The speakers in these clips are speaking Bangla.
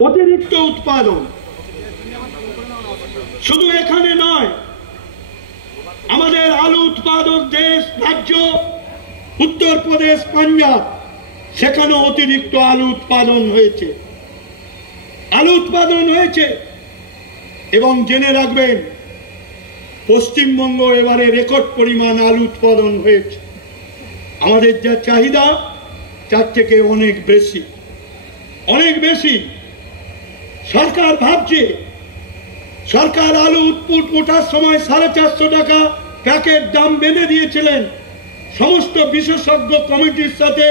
অতিরিক্ত উৎপাদন শুধু এখানে নয়, আমাদের আলু উৎপাদক দেশ রাজ্য উত্তরপ্রদেশ, পাঞ্জাব, সেখানে অতিরিক্ত আলু উৎপাদন হয়েছে। এবং জেনে রাখবেন, পশ্চিমবঙ্গ এবারে রেকর্ড পরিমাণ আলু উৎপাদন হয়েছে। আমাদের যা চাহিদা তার থেকে অনেক বেশি। সরকার ভাবছে, সরকার আলু উৎপুট ওঠার সময় 450 টাকা প্যাকেট দাম বেঁধে দিয়েছিলেন। সমস্ত বিশেষজ্ঞ কমিটির সাথে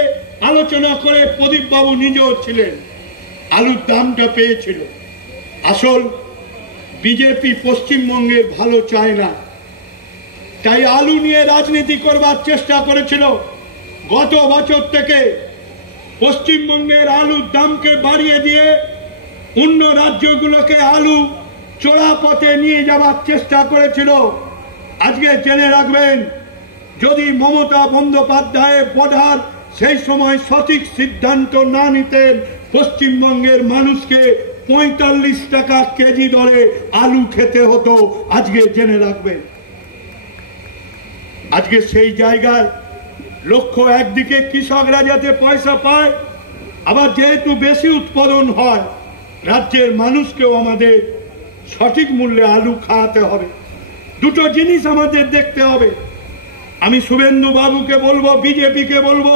আলোচনা করে প্রদীপ বাবু নিজেও ছিলেন, আলুর দামটা পেয়েছিল। আসল বিজেপি পশ্চিমবঙ্গের ভালো চায় না, তাই আলু নিয়ে রাজনীতি করবার চেষ্টা করেছিল। গত বছর থেকে পশ্চিমবঙ্গের আলুর দামকে বাড়িয়ে দিয়ে অন্য রাজ্যগুলোকে আলু চোরা পথে নিয়ে যাওয়ার চেষ্টা করেছিল। আজকে জেনে রাখবেন, যদি মমতা বন্দ্যোপাধ্যায় বর্ডার সেই সময় সঠিক সিদ্ধান্ত না নিতেন, পশ্চিমবঙ্গের মানুষকে 45 টাকা কেজি দরে আলু খেতে হতো। আজকে জেনে রাখবেন, আজকে সেই জায়গায় লক্ষ্য একদিকে কৃষকরা যাতে পয়সা পায়, আবার যেহেতু বেশি উৎপাদন হয়, রাজ্যের মানুষকেও আমাদের সঠিক মূল্যে আলু খাওয়াতে হবে। দুটো জিনিস আমাদের দেখতে হবে। আমি শুভেন্দু বাবুকে বলবো, বিজেপিকে বলবো,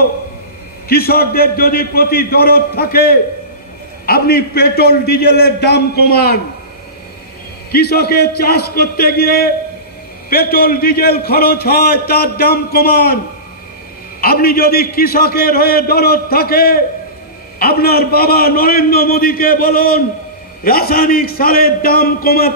কৃষকদের যদি প্রতি দরদ থাকে, আপনি পেট্রোল ডিজেলের দাম কমান। কৃষকের চাষ করতে গিয়ে পেট্রোল ডিজেল খরচ হয়, তার দাম কমান। আপনি যদি কৃষকের হয়ে দরদ থাকে, আপনার বাবা নরেন্দ্র মোদীকে বলুন রাসায়নিক সারের দাম কমাতে।